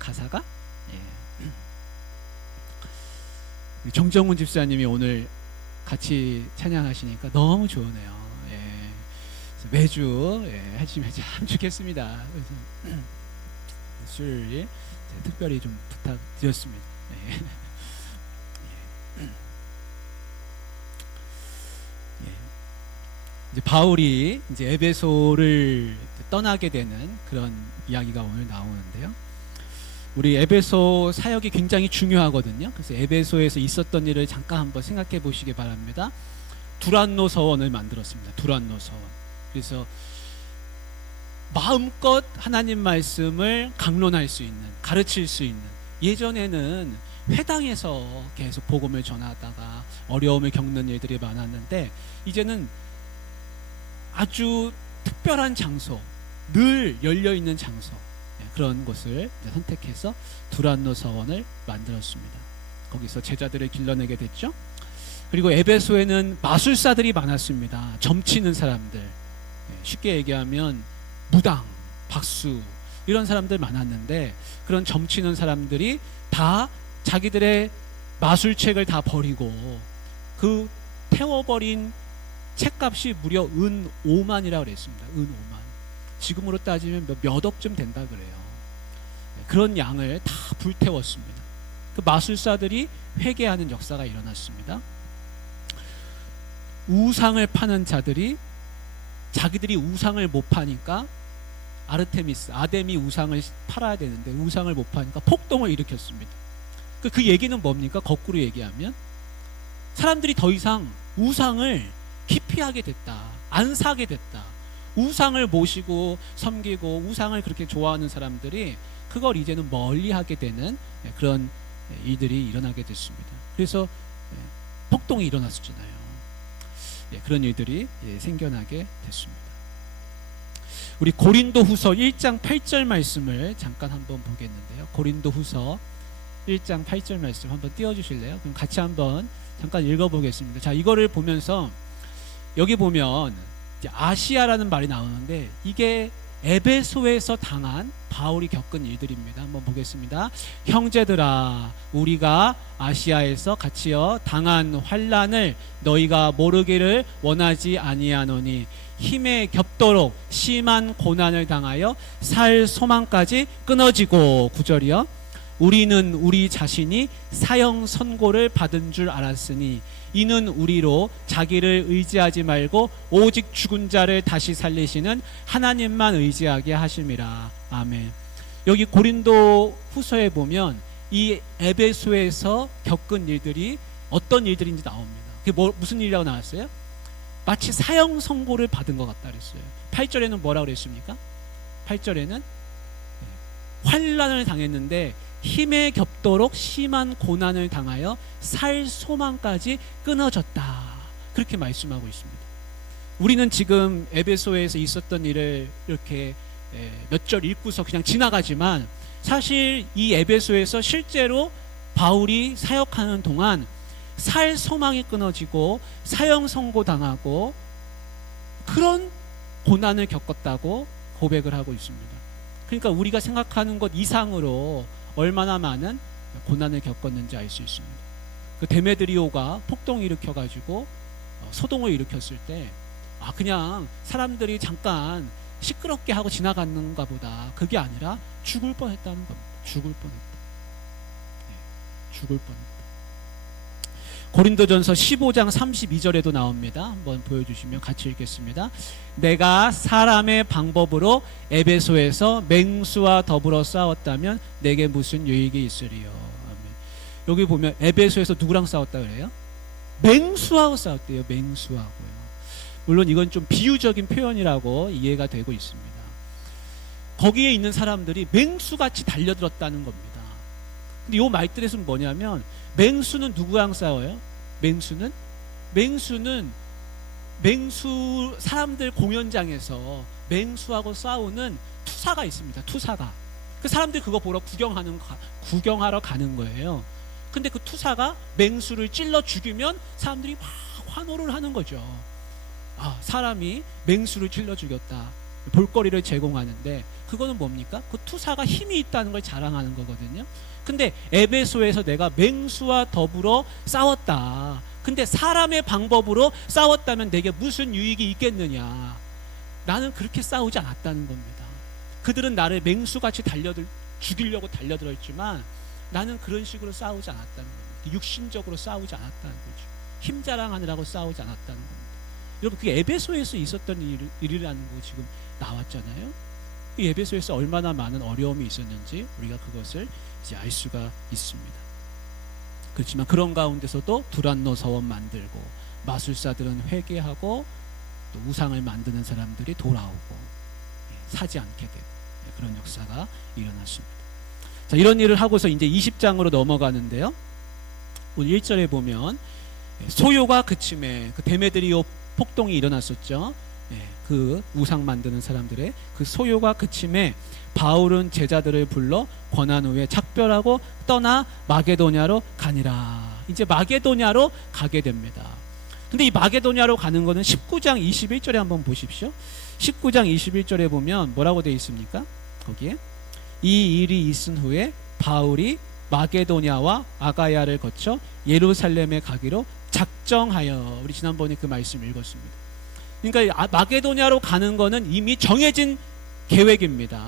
가사가? 예. 정정훈 집사님이 오늘 같이 찬양하시니까 너무 좋으네요. 예. 매주 하시면 참 좋겠습니다. 그래서 수요일 특별히 좀 부탁드렸습니다. 예. 이제 바울이 이제 에베소를 떠나게 되는 그런 이야기가 오늘 나오는데요. 우리 에베소 사역이 굉장히 중요하거든요. 그래서 에베소에서 있었던 일을 잠깐 한번 생각해 보시기 바랍니다. 두란노 서원을 만들었습니다. 두란노 서원. 그래서 마음껏 하나님 말씀을 강론할 수 있는, 가르칠 수 있는, 예전에는 회당에서 계속 복음을 전하다가 어려움을 겪는 일들이 많았는데 이제는 아주 특별한 장소, 늘 열려있는 장소, 그런 곳을 선택해서 두란노 서원을 만들었습니다. 거기서 제자들을 길러내게 됐죠. 그리고 에베소에는 마술사들이 많았습니다. 점치는 사람들, 쉽게 얘기하면 무당, 박수 이런 사람들 많았는데 그런 점치는 사람들이 다 자기들의 마술책을 다 버리고 그 태워버린 책값이 무려 은 5만이라고 그랬습니다. 은 5만. 지금으로 따지면 몇 억쯤 된다 그래요. 그런 양을 다 불태웠습니다. 그 마술사들이 회개하는 역사가 일어났습니다. 우상을 파는 자들이 자기들이 우상을 못 파니까 아르테미스, 아데미 우상을 팔아야 되는데 우상을 못 파니까 폭동을 일으켰습니다. 그 얘기는 뭡니까? 거꾸로 얘기하면 사람들이 더 이상 우상을 기피하게 됐다. 안 사게 됐다. 우상을 모시고 섬기고 우상을 그렇게 좋아하는 사람들이 그걸 이제는 멀리하게 되는 그런 일들이 일어나게 됐습니다. 그래서 폭동이 일어났었잖아요. 그런 일들이 생겨나게 됐습니다. 우리 고린도후서 1장 8절 말씀을 잠깐 한번 보겠는데요. 고린도후서 1장 8절 말씀 한번 띄워주실래요? 그럼 같이 한번 잠깐 읽어보겠습니다. 자, 이거를 보면서 여기 보면 아시아라는 말이 나오는데 이게 에베소에서 당한 바울이 겪은 일들입니다. 한번 보겠습니다. 형제들아, 우리가 아시아에서 같이여 당한 환난을 너희가 모르기를 원하지 아니하노니 힘에 겹도록 심한 고난을 당하여 살 소망까지 끊어지고. 9절이요. 우리는 우리 자신이 사형 선고를 받은 줄 알았으니 이는 우리로 자기를 의지하지 말고 오직 죽은 자를 다시 살리시는 하나님만 의지하게 하심이라. 아멘. 여기 고린도 후서에 보면 이 에베소에서 겪은 일들이 어떤 일들인지 나옵니다. 그게 무슨 일이라고 나왔어요? 마치 사형 선고를 받은 것 같다 그랬어요. 8절에는 뭐라고 그랬습니까? 8절에는 환난을 당했는데 힘에 겹도록 심한 고난을 당하여 살 소망까지 끊어졌다. 그렇게 말씀하고 있습니다. 우리는 지금 에베소에서 있었던 일을 이렇게 몇 절 읽고서 그냥 지나가지만 사실 이 에베소에서 실제로 바울이 사역하는 동안 살 소망이 끊어지고 사형 선고당하고 그런 고난을 겪었다고 고백을 하고 있습니다. 그러니까 우리가 생각하는 것 이상으로 얼마나 많은 고난을 겪었는지 알 수 있습니다. 그 데메드리오가 폭동을 일으켜가지고 소동을 일으켰을 때 그냥 사람들이 잠깐 시끄럽게 하고 지나갔는가 보다. 그게 아니라 죽을 뻔했다는 겁니다. 죽을 뻔했다. 죽을 뻔했다. 고린도전서 15장 32절에도 나옵니다. 한번 보여주시면 같이 읽겠습니다. 내가 사람의 방법으로 에베소에서 맹수와 더불어 싸웠다면 내게 무슨 유익이 있으리요. 아멘. 여기 보면 에베소에서 누구랑 싸웠다 그래요? 맹수하고 싸웠대요. 맹수하고요. 물론 이건 좀 비유적인 표현이라고 이해가 되고 있습니다. 거기에 있는 사람들이 맹수같이 달려들었다는 겁니다. 근데 이 말들에서는 뭐냐면 맹수는 누구랑 싸워요? 맹수 사람들 공연장에서 맹수하고 싸우는 투사가 있습니다. 투사가. 그 사람들이 그거 보러 구경하러 가는 거예요. 근데 그 투사가 맹수를 찔러 죽이면 사람들이 막 환호를 하는 거죠. 사람이 맹수를 찔러 죽였다. 볼거리를 제공하는데 그거는 뭡니까? 그 투사가 힘이 있다는 걸 자랑하는 거거든요. 근데 에베소에서 내가 맹수와 더불어 싸웠다. 근데 사람의 방법으로 싸웠다면 내게 무슨 유익이 있겠느냐. 나는 그렇게 싸우지 않았다는 겁니다. 그들은 나를 맹수같이 죽이려고 달려들었지만 나는 그런 식으로 싸우지 않았다는 겁니다. 육신적으로 싸우지 않았다는 거죠. 힘 자랑하느라고 싸우지 않았다는 겁니다. 여러분, 그게 에베소에서 있었던 일이라는 거 지금 나왔잖아요. 이 에베소에서 얼마나 많은 어려움이 있었는지 우리가 그것을 이제 알 수가 있습니다. 그렇지만 그런 가운데서도 두란노 서원 만들고 마술사들은 회개하고 또 우상을 만드는 사람들이 돌아오고 사지 않게 되고 그런 역사가 일어났습니다. 자, 이런 일을 하고서 이제 20장으로 넘어가는데요. 오늘 1절에 보면 소요가 그침에 그 데메드리오 폭동이 일어났었죠. 그 우상 만드는 사람들의 그 소요가 그침에 바울은 제자들을 불러 권한 후에 작별하고 떠나 마게도냐로 가니라. 이제 마게도냐로 가게 됩니다. 근데 이 마게도냐로 가는 거는 19장 21절에 한번 보십시오. 19장 21절에 보면 뭐라고 되어 있습니까? 거기에 이 일이 있은 후에 바울이 마게도냐와 아가야를 거쳐 예루살렘에 가기로 작정하여. 우리 지난번에 그 말씀 읽었습니다. 그러니까 마게도냐로 가는 거는 이미 정해진 계획입니다.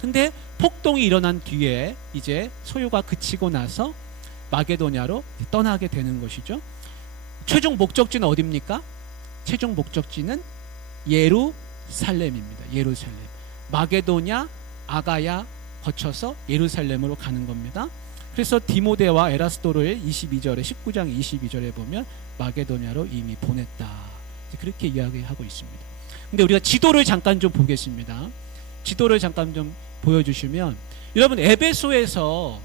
근데 폭동이 일어난 뒤에 이제 소요가 그치고 나서 마게도냐로 떠나게 되는 것이죠. 최종 목적지는 어디입니까? 최종 목적지는 예루살렘입니다. 예루살렘. 마게도냐, 아가야 거쳐서 예루살렘으로 가는 겁니다. 그래서 디모데와 에라스도를 22절에 19장 22절에 보면 마게도냐로 이미 보냈다. 그렇게 이야기하고 있습니다. 근데 우리가 지도를 잠깐 좀 보겠습니다. 지도를 잠깐 좀 보여주시면, 여러분 에베소에서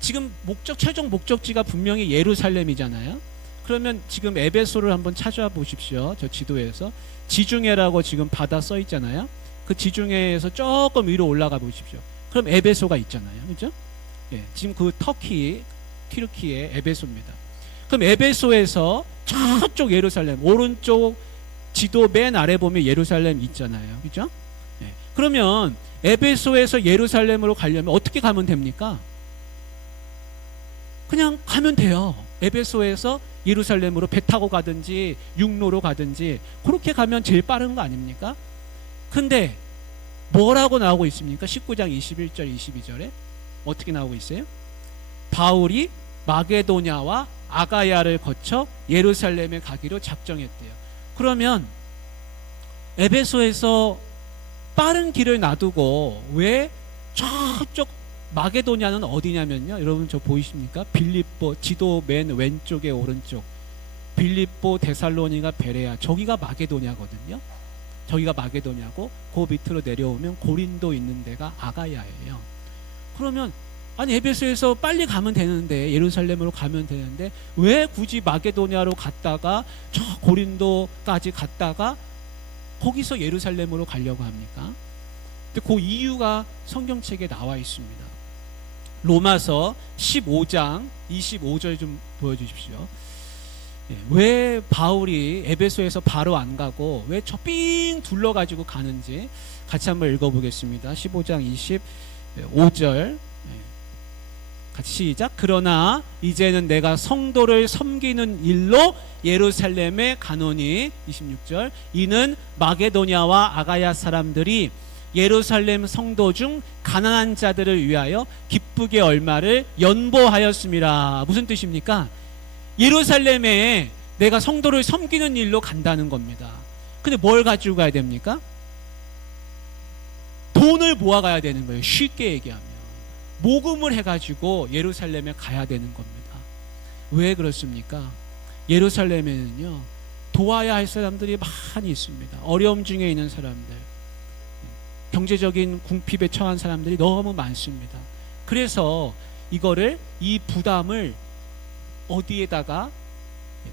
지금 최종 목적지가 분명히 예루살렘이잖아요. 그러면 지금 에베소를 한번 찾아 보십시오. 저 지도에서 지중해라고 지금 바다 써 있잖아요. 그 지중해에서 조금 위로 올라가 보십시오. 그럼 에베소가 있잖아요. 그죠? 예, 지금 그 튀르키의 에베소입니다. 그럼 에베소에서 저쪽 예루살렘, 오른쪽 지도 맨 아래 보면 예루살렘 있잖아요. 그죠? 예, 그러면 에베소에서 예루살렘으로 가려면 어떻게 가면 됩니까? 그냥 가면 돼요. 에베소에서 예루살렘으로 배 타고 가든지 육로로 가든지 그렇게 가면 제일 빠른 거 아닙니까? 근데 뭐라고 나오고 있습니까? 19장 21절 22절에 어떻게 나오고 있어요? 바울이 마게도냐와 아가야를 거쳐 예루살렘에 가기로 작정했대요. 그러면 에베소에서 빠른 길을 놔두고 왜 저쪽 마게도냐는 어디냐면요, 여러분 저 보이십니까? 빌립보 지도 맨 왼쪽에 오른쪽 빌립보, 데살로니가, 베레아, 저기가 마게도냐거든요. 저기가 마게도냐고 그 밑으로 내려오면 고린도 있는 데가 아가야예요. 그러면 아니 에베소에서 빨리 가면 되는데, 예루살렘으로 가면 되는데 왜 굳이 마게도냐로 갔다가 저 고린도까지 갔다가 거기서 예루살렘으로 가려고 합니까? 근데 그 이유가 성경책에 나와 있습니다. 로마서 15장 25절 좀 보여주십시오. 왜 바울이 에베소에서 바로 안 가고 왜 저 삥 둘러가지고 가는지 같이 한번 읽어보겠습니다. 15장 25절 같이 시작. 그러나 이제는 내가 성도를 섬기는 일로 예루살렘에 가노니, 26절, 이는 마게도냐와 아가야 사람들이 예루살렘 성도 중 가난한 자들을 위하여 기쁘게 얼마를 연보하였음이라. 무슨 뜻입니까? 예루살렘에 내가 성도를 섬기는 일로 간다는 겁니다. 근데 뭘 가지고 가야 됩니까? 돈을 모아가야 되는 거예요. 쉽게 얘기하면 모금을 해가지고 예루살렘에 가야 되는 겁니다. 왜 그렇습니까? 예루살렘에는요 도와야 할 사람들이 많이 있습니다. 어려움 중에 있는 사람들, 경제적인 궁핍에 처한 사람들이 너무 많습니다. 그래서 이 부담을 어디에다가,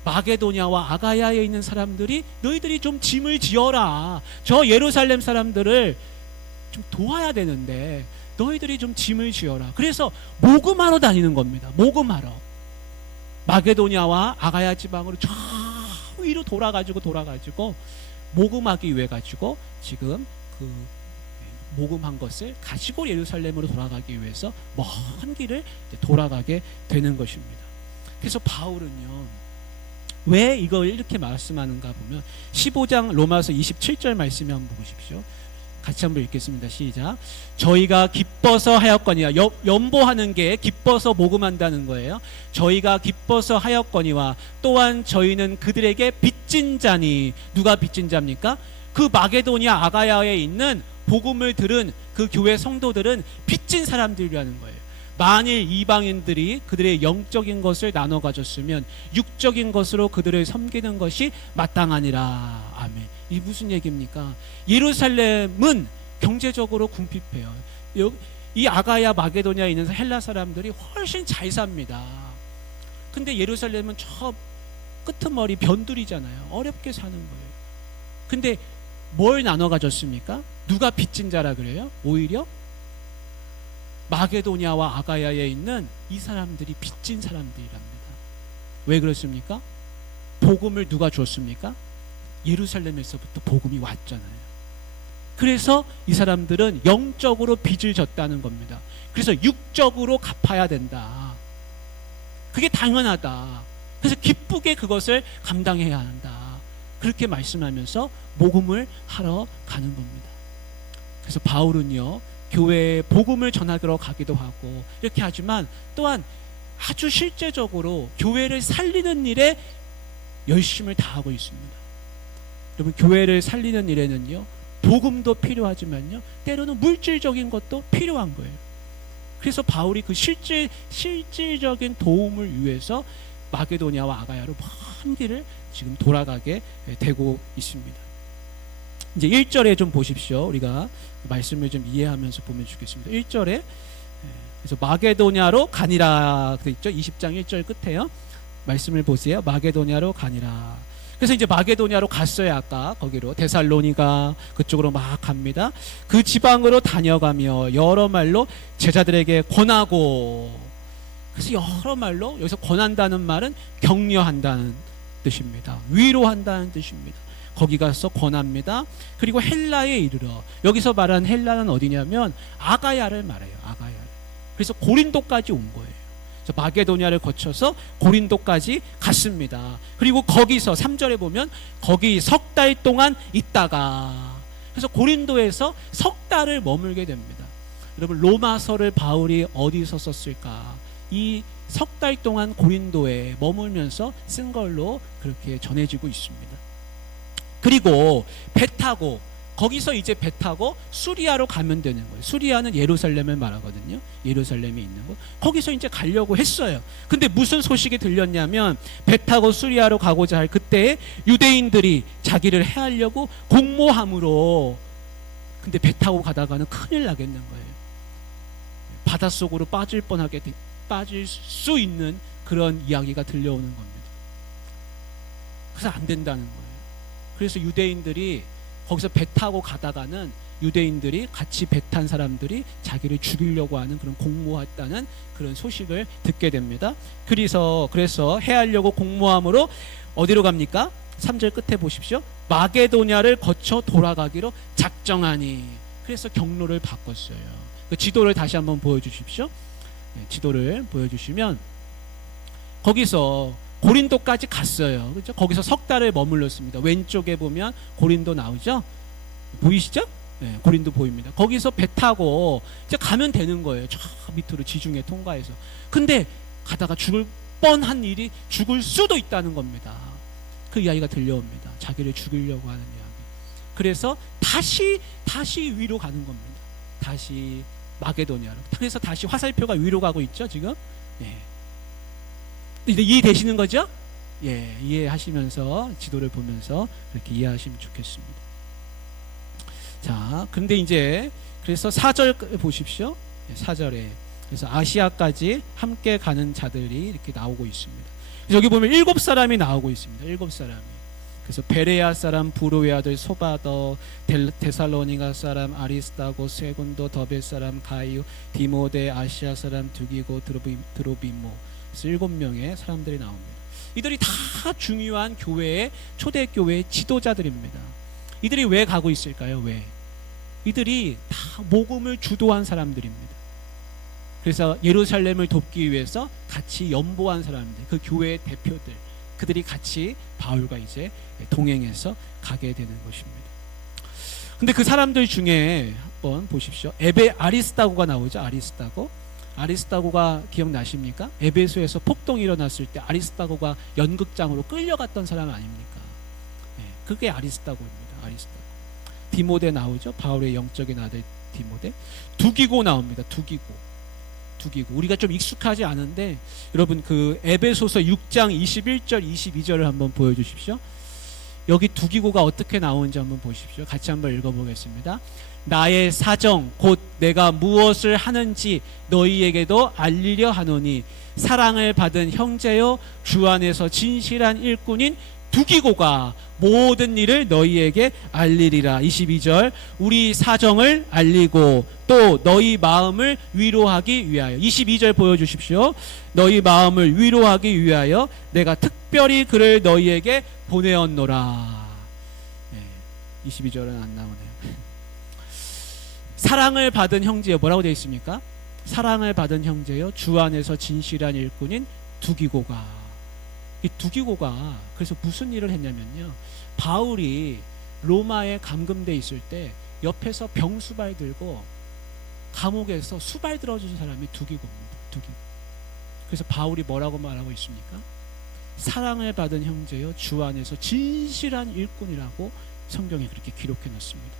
마게도냐와 아가야에 있는 사람들이 너희들이 좀 짐을 지어라. 저 예루살렘 사람들을 좀 도와야 되는데 너희들이 좀 짐을 지어라. 그래서 모금하러 다니는 겁니다. 모금하러. 마게도냐와 아가야 지방으로 저 위로 돌아가지고 모금하기 위해 가지고 지금 그 모금한 것을 가지고 예루살렘으로 돌아가기 위해서 먼 길을 돌아가게 되는 것입니다. 그래서 바울은요, 왜 이걸 이렇게 말씀하는가 보면 15장 로마서 27절 말씀을 한번 보십시오. 같이 한번 읽겠습니다. 시작. 저희가 기뻐서 하였거니와, 연보하는 게 기뻐서 모금한다는 거예요. 저희가 기뻐서 하였거니와 또한 저희는 그들에게 빚진 자니. 누가 빚진 자입니까? 그 마게도니아 아가야에 있는 복음을 들은 그 교회 성도들은 빚진 사람들이라는 거예요. 만일 이방인들이 그들의 영적인 것을 나눠 가졌으면 육적인 것으로 그들을 섬기는 것이 마땅하니라. 아멘. 이 무슨 얘기입니까? 예루살렘은 경제적으로 궁핍해요. 이 아가야 마게도니아에 있는 헬라 사람들이 훨씬 잘 삽니다. 근데 예루살렘은 저 끄트머리 변두리잖아요. 어렵게 사는 거예요. 근데 뭘 나눠 가졌습니까? 누가 빚진 자라 그래요? 오히려 마게도니아와 아가야에 있는 이 사람들이 빚진 사람들이랍니다. 왜 그렇습니까? 복음을 누가 줬습니까? 예루살렘에서부터 복음이 왔잖아요. 그래서 이 사람들은 영적으로 빚을 졌다는 겁니다. 그래서 육적으로 갚아야 된다. 그게 당연하다. 그래서 기쁘게 그것을 감당해야 한다. 그렇게 말씀하면서 모금을 하러 가는 겁니다. 그래서 바울은요, 교회에 복음을 전하러 가기도 하고 이렇게 하지만 또한 아주 실제적으로 교회를 살리는 일에 열심을 다하고 있습니다. 여러분, 교회를 살리는 일에는요, 복음도 필요하지만요, 때로는 물질적인 것도 필요한 거예요. 그래서 바울이 그 실질적인 도움을 위해서 마게도니아와 아가야로 먼 길을 지금 돌아가게 되고 있습니다. 이제 1절에 좀 보십시오. 우리가 말씀을 좀 이해하면서 보면 좋겠습니다. 1절에 그래서 마게도냐로 가니라 돼 있죠. 20장 1절 끝에요. 말씀을 보세요. 마게도냐로 가니라. 그래서 이제 마게도냐로 갔어요. 아까 거기로 데살로니가 그쪽으로 막 갑니다. 그 지방으로 다녀가며 여러 말로 제자들에게 권하고. 그래서 여러 말로, 여기서 권한다는 말은 격려한다는 뜻입니다. 위로한다는 뜻입니다. 거기 가서 권합니다. 그리고 헬라에 이르러. 여기서 말하는 헬라는 어디냐면 아가야를 말해요. 아가야. 그래서 고린도까지 온 거예요. 그래서 마게도냐를 거쳐서 고린도까지 갔습니다. 그리고 거기서 3절에 보면 거기 석 달 동안 있다가, 그래서 고린도에서 석 달을 머물게 됩니다. 여러분, 로마서를 바울이 어디서 썼을까? 이 석 달 동안 고린도에 머물면서 쓴 걸로 그렇게 전해지고 있습니다. 그리고 배 타고, 거기서 이제 배 타고 수리아로 가면 되는 거예요. 수리아는 예루살렘을 말하거든요. 예루살렘에 있는 거. 거기서 이제 가려고 했어요. 근데 무슨 소식이 들렸냐면 배 타고 수리아로 가고자 할 그때에 유대인들이 자기를 해하려고 공모함으로, 근데 배 타고 가다가는 큰일 나겠는 거예요. 바닷속으로 빠질 수 있는 그런 이야기가 들려오는 겁니다. 그래서 안 된다는 거예요. 그래서 유대인들이 거기서 배 타고 가다가는 유대인들이 같이 배 탄 사람들이 자기를 죽이려고 하는 그런 공모했다는 그런 소식을 듣게 됩니다. 그래서 해하려고 공모함으로 어디로 갑니까? 3절 끝에 보십시오. 마게도냐를 거쳐 돌아가기로 작정하니. 그래서 경로를 바꿨어요. 그 지도를 다시 한번 보여주십시오. 네, 지도를 보여주시면 거기서 고린도까지 갔어요. 그렇죠? 거기서 석 달을 머물렀습니다. 왼쪽에 보면 고린도 나오죠? 보이시죠? 네, 고린도 보입니다. 거기서 배 타고 이제 가면 되는 거예요. 저 밑으로 지중해 통과해서. 근데 가다가 죽을 뻔한 일이, 죽을 수도 있다는 겁니다. 그 이야기가 들려옵니다. 자기를 죽이려고 하는 이야기. 그래서 다시 위로 가는 겁니다. 다시 마게도냐로. 그래서 다시 화살표가 위로 가고 있죠, 지금? 예. 이해되시는 거죠? 예, 이해하시면서 지도를 보면서 그렇게 이해하시면 좋겠습니다. 자, 근데 이제 그래서 4절 보십시오. 4절에 그래서 아시아까지 함께 가는 자들이 이렇게 나오고 있습니다. 여기 보면 7사람이 나오고 있습니다. 7사람이. 그래서 베레아 사람 부로의 아들 소바더, 데살로니가 사람 아리스타고, 세군도, 더베 사람 가이오, 디모데, 아시아 사람 두기고, 드로비모. 그래서 7명의 사람들이 나옵니다. 이들이 다 중요한 교회의 초대교회의 지도자들입니다. 이들이 왜 가고 있을까요? 왜? 이들이 다 복음을 주도한 사람들입니다. 그래서 예루살렘을 돕기 위해서 같이 연보한 사람들, 그 교회의 대표들, 그들이 같이 바울과 이제 동행해서 가게 되는 것입니다. 근데 그 사람들 중에 한번 보십시오. 아리스다고가 나오죠. 아리스다고가 기억나십니까? 에베소에서 폭동이 일어났을 때 아리스다고가 연극장으로 끌려갔던 사람 아닙니까? 네, 그게 아리스다고입니다. 아리스다고. 디모데 나오죠. 바울의 영적인 아들 디모데. 두기고 나옵니다. 두기고. 우리가 좀 익숙하지 않은데 여러분 그 에베소서 6장 21절 22절을 한번 보여주십시오. 여기 두기고가 어떻게 나오는지 한번 보십시오. 같이 한번 읽어보겠습니다. 나의 사정 곧 내가 무엇을 하는지 너희에게도 알리려 하노니 사랑을 받은 형제요 주 안에서 진실한 일꾼인 두기고가 모든 일을 너희에게 알리리라. 22절 우리 사정을 알리고 또 너희 마음을 위로하기 위하여. 22절 보여주십시오. 너희 마음을 위로하기 위하여 내가 특별히 그를 너희에게 보내었노라. 22절은 안 나오네요. 사랑을 받은 형제요. 뭐라고 되어 있습니까? 사랑을 받은 형제요 주 안에서 진실한 일꾼인 두기고가. 이 두기고가 그래서 무슨 일을 했냐면요, 바울이 로마에 감금돼 있을 때 옆에서 병수발 들고 감옥에서 수발 들어준 사람이 두기고입니다. 두기고. 그래서 바울이 뭐라고 말하고 있습니까? 사랑을 받은 형제요 주 안에서 진실한 일꾼이라고 성경에 그렇게 기록해 놨습니다.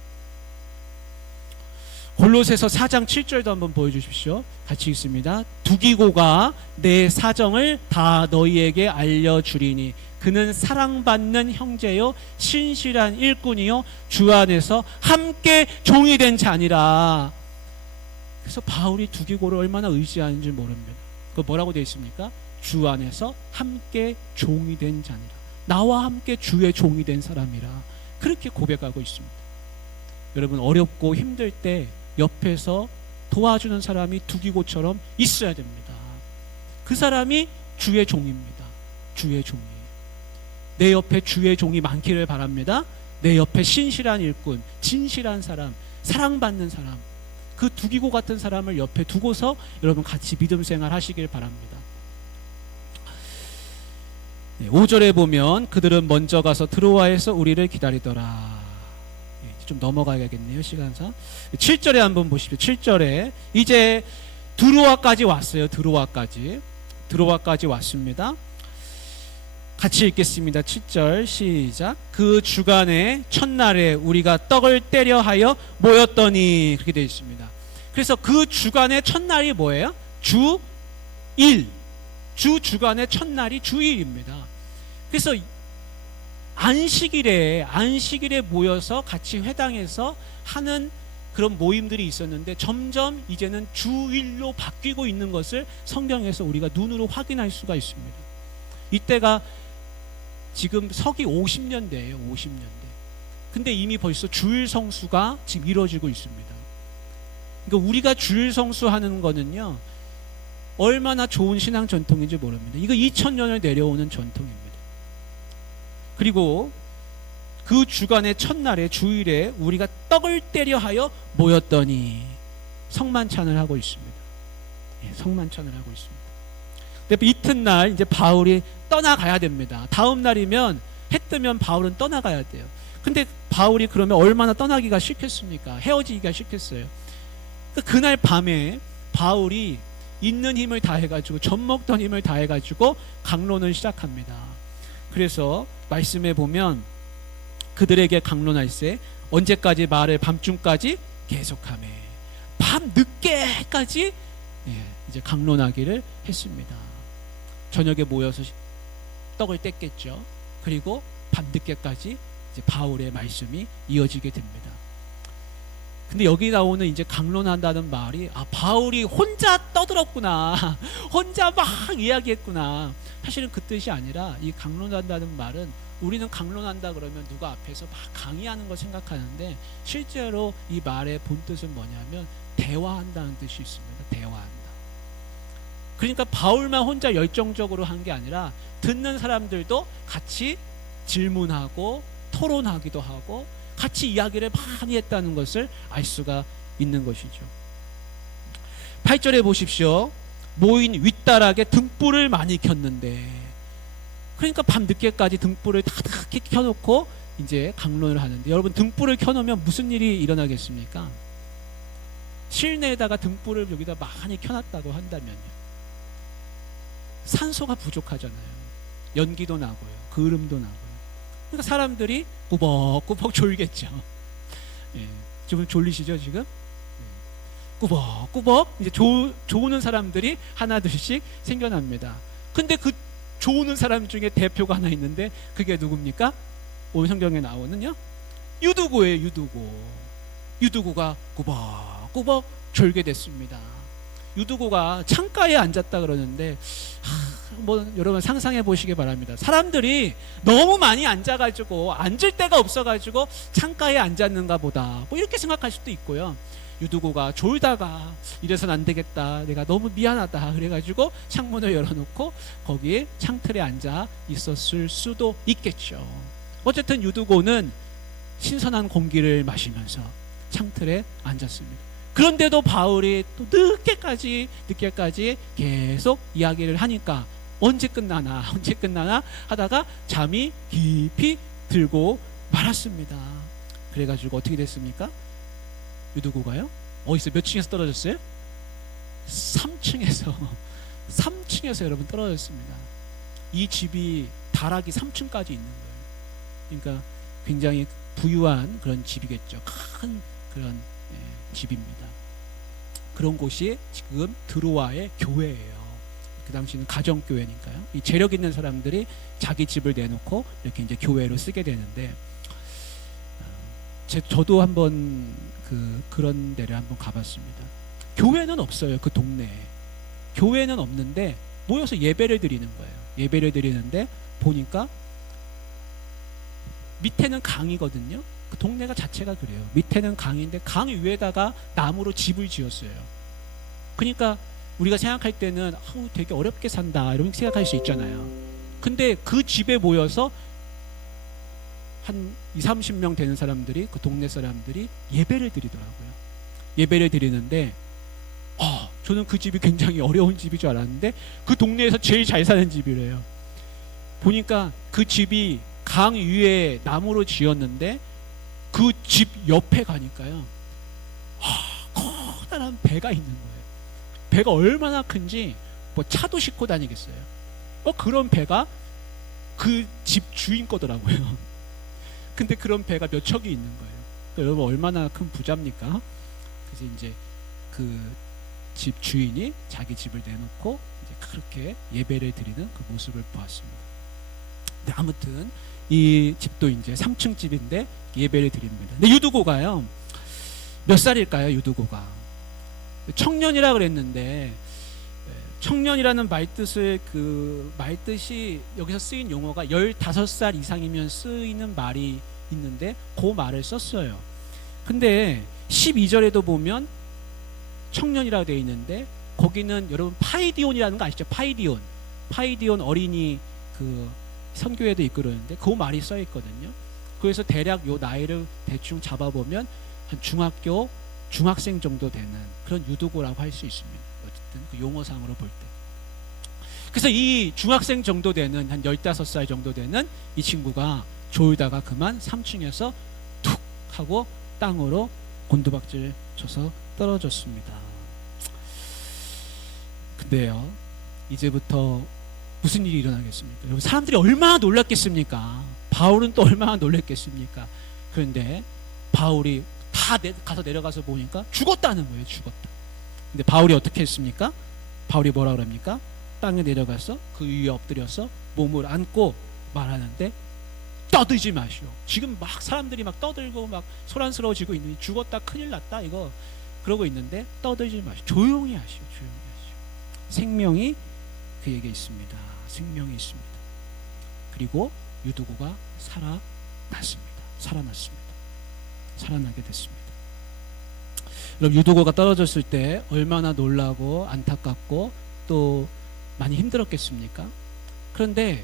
골로새서 4장 7절도 한번 보여주십시오. 같이 읽습니다. 두기고가 내 사정을 다 너희에게 알려주리니 그는 사랑받는 형제요 신실한 일꾼이요 주 안에서 함께 종이 된 자니라. 그래서 바울이 두기고를 얼마나 의지하는지 모릅니다. 그 뭐라고 되어 있습니까? 주 안에서 함께 종이 된 자니라. 나와 함께 주의 종이 된 사람이라. 그렇게 고백하고 있습니다. 여러분 어렵고 힘들 때 옆에서 도와주는 사람이 두기고처럼 있어야 됩니다. 그 사람이 주의 종입니다. 주의 종이. 내 옆에 주의 종이 많기를 바랍니다. 내 옆에 신실한 일꾼, 진실한 사람, 사랑받는 사람, 그 두기고 같은 사람을 옆에 두고서 여러분 같이 믿음 생활 하시길 바랍니다. 5절에 보면 그들은 먼저 가서 드로아에서 우리를 기다리더라. 좀 넘어가야겠네요, 시간상. 7절에 한번 보십시오. 7절에 이제 드로아까지 왔어요. 드로아까지 왔습니다. 같이 읽겠습니다. 7절 시작. 그 주간의 첫날에 우리가 떡을 때려 하여 모였더니, 그렇게 되어 있습니다. 그래서 그 주간의 첫날이 뭐예요? 주일. 주간의 첫날이 주일입니다. 그래서 안식일에 모여서 같이 회당에서 하는 그런 모임들이 있었는데 점점 이제는 주일로 바뀌고 있는 것을 성경에서 우리가 눈으로 확인할 수가 있습니다. 이때가 지금 서기 50년대예요. 50년대. 근데 이미 벌써 주일 성수가 지금 이루어지고 있습니다. 그러니까 우리가 주일 성수하는 거는요, 얼마나 좋은 신앙 전통인지 모릅니다. 이거 2000년을 내려오는 전통입니다. 그리고 그 주간의 첫날에 주일에 우리가 떡을 때려 하여 모였더니 성만찬을 하고 있습니다. 성만찬을 하고 있습니다. 근데 이튿날 이제 바울이 떠나가야 됩니다. 다음 날이면 해 뜨면 바울은 떠나가야 돼요. 근데 바울이 그러면 얼마나 떠나기가 싫겠습니까? 헤어지기가 싫겠어요. 그날 밤에 바울이 있는 힘을 다해가지고 젖먹던 힘을 다해가지고 강론을 시작합니다. 그래서 말씀에 보면 그들에게 강론할세 언제까지 말을 밤중까지 계속하며 밤 늦게까지 이제 강론하기를 했습니다. 저녁에 모여서 떡을 뗐겠죠. 그리고 밤 늦게까지 이제 바울의 말씀이 이어지게 됩니다. 근데 여기 나오는 이제 강론한다는 말이, 바울이 혼자 떠들었구나, 혼자 막 이야기했구나. 사실은 그 뜻이 아니라, 이 강론한다는 말은 우리는 강론한다 그러면 누가 앞에서 막 강의하는 걸 생각하는데, 실제로 이 말의 본뜻은 뭐냐면 대화한다는 뜻이 있습니다. 대화한다. 그러니까 바울만 혼자 열정적으로 한 게 아니라 듣는 사람들도 같이 질문하고 토론하기도 하고 같이 이야기를 많이 했다는 것을 알 수가 있는 것이죠. 8절에 보십시오. 모인 윗다락에 등불을 많이 켰는데, 그러니까 밤 늦게까지 등불을 다닥 켜놓고 이제 강론을 하는데, 여러분 등불을 켜놓으면 무슨 일이 일어나겠습니까? 실내에다가 등불을 여기다 많이 켜놨다고 한다면요, 산소가 부족하잖아요. 연기도 나고요, 그름도 나고요. 그러니까 사람들이 꾸벅꾸벅 졸겠죠. 예, 지금 졸리시죠 지금? 꾸벅꾸벅 이제 조우는 사람들이 하나둘씩 생겨납니다. 근데 그 조우는 사람 중에 대표가 하나 있는데, 그게 누굽니까? 오늘 성경에 나오는요, 유두고예요. 유두고가 꾸벅꾸벅 졸게 됐습니다. 유두고가 창가에 앉았다 그러는데, 뭐 여러분 상상해 보시기 바랍니다. 사람들이 너무 많이 앉아가지고 앉을 데가 없어가지고 창가에 앉았는가 보다, 뭐 이렇게 생각할 수도 있고요. 유두고가 졸다가 이래선 안 되겠다, 내가 너무 미안하다 그래가지고 창문을 열어놓고 거기에 창틀에 앉아 있었을 수도 있겠죠. 어쨌든 유두고는 신선한 공기를 마시면서 창틀에 앉았습니다. 그런데도 바울이 또 늦게까지 계속 이야기를 하니까 언제 끝나나 하다가 잠이 깊이 들고 말았습니다. 그래가지고 어떻게 됐습니까? 유두고가요? 어디서 몇 층에서 떨어졌어요? 3층에서 여러분 떨어졌습니다. 이 집이 다락이 3층까지 있는 거예요. 그러니까 굉장히 부유한 그런 집이겠죠. 큰 그런 집입니다. 그런 곳이 지금 드로아의 교회예요. 그 당시는 가정교회니까요. 이 재력 있는 사람들이 자기 집을 내놓고 이렇게 이제 교회로 쓰게 되는데, 저도 한번 그런 데를 한번 가봤습니다. 교회는 없어요. 그 동네에 교회는 없는데 모여서 예배를 드리는 거예요. 예배를 드리는데 보니까 밑에는 강이거든요. 그 동네가 자체가 그래요. 밑에는 강인데 강 위에다가 나무로 집을 지었어요. 그러니까 우리가 생각할 때는 되게 어렵게 산다 이렇게 생각할 수 있잖아요. 근데 그 집에 모여서 한 20-30명 되는 사람들이, 그 동네 사람들이 예배를 드리더라고요. 예배를 드리는데 저는 그 집이 굉장히 어려운 집인 줄 알았는데 그 동네에서 제일 잘 사는 집이래요. 보니까 그 집이 강 위에 나무로 지었는데 그 집 옆에 가니까요, 커다란 배가 있는 거예요. 배가 얼마나 큰지 뭐 차도 싣고 다니겠어요. 그런 배가 그 집 주인 거더라고요. 근데 그런 배가 몇 척이 있는 거예요. 그러니까 여러분 얼마나 큰 부자입니까? 그래서 이제 그 집 주인이 자기 집을 내놓고 이제 그렇게 예배를 드리는 그 모습을 보았습니다. 근데 아무튼 이 집도 이제 3층 집인데 예배를 드립니다. 근데 유두고가요, 몇 살일까요? 유두고가 청년이라 그랬는데, 청년이라는 말뜻이 여기서 쓰인 용어가 15살 이상이면 쓰이는 말이 있는데 그 말을 썼어요. 근데 12절에도 보면 청년이라고 되어 있는데 거기는 여러분 파이디온이라는 거 아시죠? 파이디온 어린이 그 선교회도 이끌었는데 그 말이 써 있거든요. 그래서 대략 요 나이를 대충 잡아보면 한 중학생 정도 되는 그런 유두고라고 할 수 있습니다. 어쨌든 그 용어상으로 볼 때. 그래서 이 중학생 정도 되는 한 15살 정도 되는 이 친구가 졸다가 그만 3층에서 툭 하고 땅으로 곤두박질 쳐서 떨어졌습니다. 근데요, 이제부터 무슨 일이 일어나겠습니까? 여러분, 사람들이 얼마나 놀랐겠습니까? 바울은 또 얼마나 놀랐겠습니까? 그런데 바울이 가서 내려가서 보니까 죽었다는 거예요. 죽었다. 근데 바울이 어떻게 했습니까? 바울이 뭐라 그럽니까? 땅에 내려가서 그 위에 엎드려서 몸을 안고 말하는데, 떠들지 마시오. 지금 막 사람들이 막 떠들고 막 소란스러워지고 있는, 죽었다 큰일 났다 이거 그러고 있는데 떠들지 마시오. 조용히 하시오. 생명이 그에게 있습니다. 생명이 있습니다. 그리고 유두고가 살아나게 됐습니다. 여러분, 유두고가 떨어졌을 때 얼마나 놀라고 안타깝고 또 많이 힘들었겠습니까? 그런데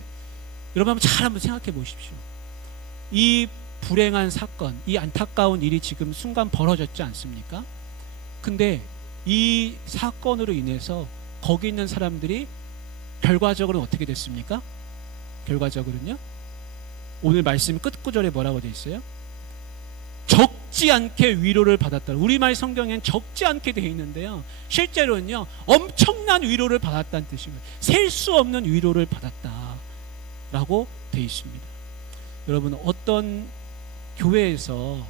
여러분 한번 생각해 보십시오. 이 불행한 사건, 이 안타까운 일이 지금 순간 벌어졌지 않습니까? 근데 이 사건으로 인해서 거기 있는 사람들이 결과적으로 어떻게 됐습니까? 결과적으로는요, 오늘 말씀 끝구절에 뭐라고 되어 있어요? 적지 않게 위로를 받았다. 우리말 성경엔 적지 않게 되어 있는데요, 실제로는요 엄청난 위로를 받았다는 뜻입니다. 셀 수 없는 위로를 받았다라고 되어 있습니다. 여러분, 어떤 교회에서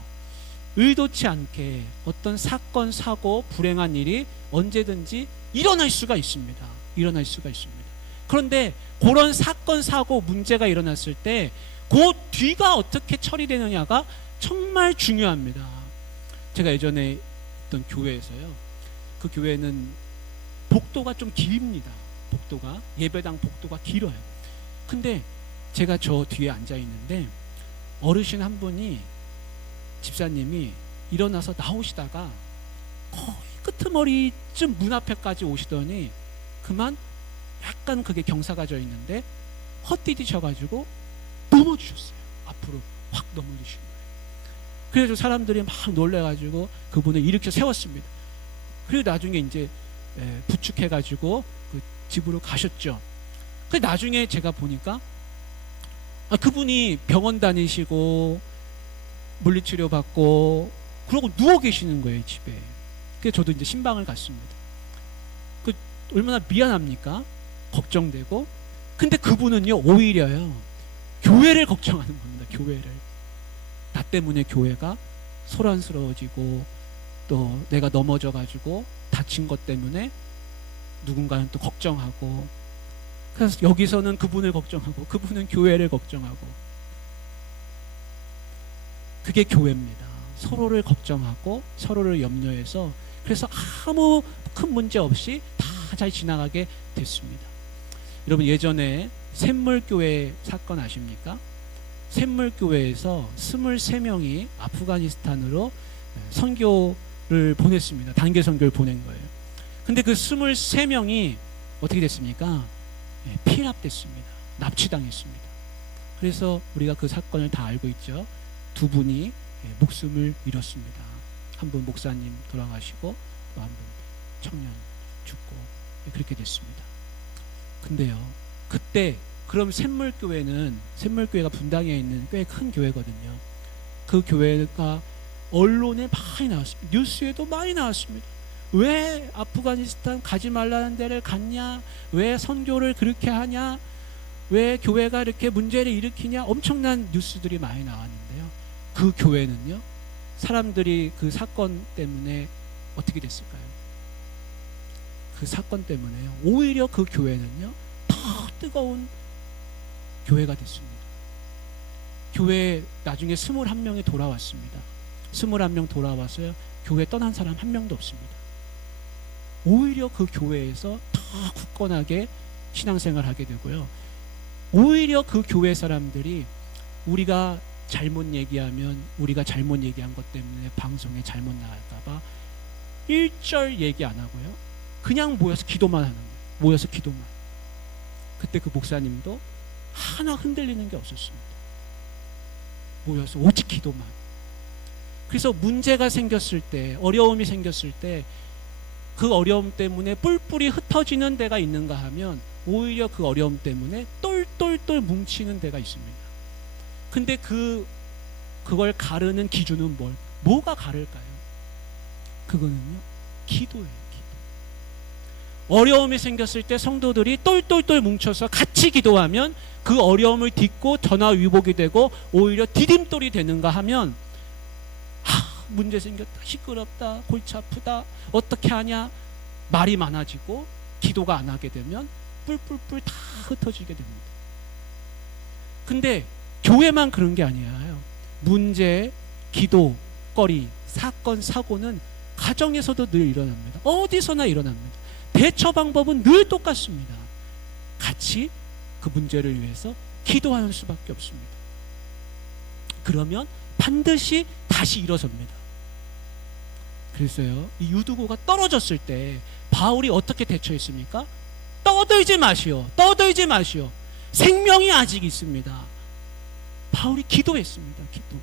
의도치 않게 어떤 사건, 사고, 불행한 일이 언제든지 일어날 수가 있습니다. 일어날 수가 있습니다. 그런데 그런 사건, 사고, 문제가 일어났을 때 그 뒤가 어떻게 처리되느냐가 정말 중요합니다. 제가 예전에 있던 교회에서요, 그 교회는 복도가 좀 깁니다. 복도가, 예배당 복도가 길어요. 근데 제가 저 뒤에 앉아 있는데 어르신 한 분이, 집사님이 일어나서 나오시다가 거의 끄트머리쯤 문 앞에까지 오시더니 그만 약간 그게 경사가 져 있는데 헛디디셔가지고 넘어지셨어요. 앞으로 확 넘어지신 거예요. 그래서 사람들이 막 놀래가지고 그분을 일으켜 세웠습니다. 그리고 나중에 이제 부축해가지고 그 집으로 가셨죠. 근데 나중에 제가 보니까 그분이 병원 다니시고 물리치료 받고 그러고 누워 계시는 거예요, 집에. 그래서 저도 이제 신방을 갔습니다. 그 얼마나 미안합니까? 걱정되고. 근데 그분은요, 오히려요, 교회를 걱정하는 겁니다. 교회를. 나 때문에 교회가 소란스러워지고, 또 내가 넘어져가지고 다친 것 때문에 누군가는 또 걱정하고, 그래서 여기서는 그분을 걱정하고 그분은 교회를 걱정하고. 그게 교회입니다. 서로를 걱정하고 서로를 염려해서, 그래서 아무 큰 문제 없이 다 잘 지나가게 됐습니다. 여러분, 예전에 샘물교회 사건 아십니까? 샘물교회에서 23명이 아프가니스탄으로 선교를 보냈습니다. 단계 선교를 보낸 거예요. 근데 그 23명이 어떻게 됐습니까? 피랍됐습니다. 납치당했습니다. 그래서 우리가 그 사건을 다 알고 있죠. 두 분이 목숨을 잃었습니다. 한 분 목사님 돌아가시고, 또 한 분 청년 죽고, 그렇게 됐습니다. 근데요, 그때 그럼 샘물교회가 분당에 있는 꽤 큰 교회거든요. 그 교회가 언론에 많이 나왔습니다. 뉴스에도 많이 나왔습니다. 왜 아프가니스탄 가지 말라는 데를 갔냐? 왜 선교를 그렇게 하냐? 왜 교회가 이렇게 문제를 일으키냐? 엄청난 뉴스들이 많이 나왔는데요, 그 교회는요, 사람들이 그 사건 때문에 어떻게 됐을까요? 그 사건 때문에요, 오히려 그 교회는요 더 뜨거운 교회가 됐습니다. 교회에 나중에 21명이 돌아왔습니다. 21명 돌아와서요, 교회 떠난 사람 한 명도 없습니다. 오히려 그 교회에서 더 굳건하게 신앙생활을 하게 되고요, 오히려 그 교회 사람들이 우리가 잘못 얘기하면, 우리가 잘못 얘기한 것 때문에 방송에 잘못 나갈까봐 1절 얘기 안 하고요, 그냥 모여서 기도만 하는 거예요. 모여서 기도만. 그때 그 목사님도 하나 흔들리는 게 없었습니다. 모여서 오직 기도만. 그래서 문제가 생겼을 때, 어려움이 생겼을 때, 그 어려움 때문에 뿔뿔이 흩어지는 데가 있는가 하면 오히려 그 어려움 때문에 똘똘똘 뭉치는 데가 있습니다. 근데 그걸 가르는 기준은 뭐가 가를까요? 그거는요, 기도예요. 어려움이 생겼을 때 성도들이 똘똘똘 뭉쳐서 같이 기도하면 그 어려움을 딛고 전화위복이 되고 오히려 디딤돌이 되는가 하면, 문제 생겼다, 시끄럽다, 골치 아프다, 어떻게 하냐, 말이 많아지고 기도가 안 하게 되면 뿔뿔뿔 다 흩어지게 됩니다. 근데 교회만 그런 게 아니에요. 문제, 기도거리, 사건, 사고는 가정에서도 늘 일어납니다. 어디서나 일어납니다. 대처 방법은 늘 똑같습니다. 같이 그 문제를 위해서 기도하는 수밖에 없습니다. 그러면 반드시 다시 일어섭니다. 그래서요, 이 유두고가 떨어졌을 때 바울이 어떻게 대처했습니까? 떠들지 마시오. 떠들지 마시오. 생명이 아직 있습니다. 바울이 기도했습니다. 기도.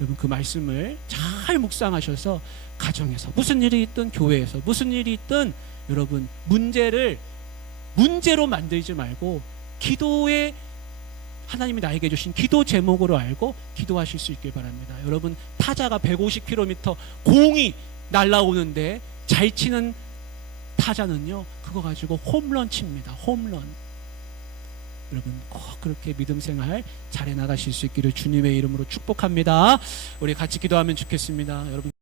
여러분 그 말씀을 잘 묵상하셔서 가정에서 무슨 일이 있든 교회에서 무슨 일이 있든 여러분 문제로 만들지 말고 기도에 하나님이 나에게 주신 기도 제목으로 알고 기도하실 수 있길 바랍니다. 여러분 타자가 150km 공이 날아오는데 잘 치는 타자는요 그거 가지고 홈런 칩니다. 홈런. 여러분 꼭 그렇게 믿음 생활 잘해 나가실 수 있기를 주님의 이름으로 축복합니다. 우리 같이 기도하면 좋겠습니다. 여러분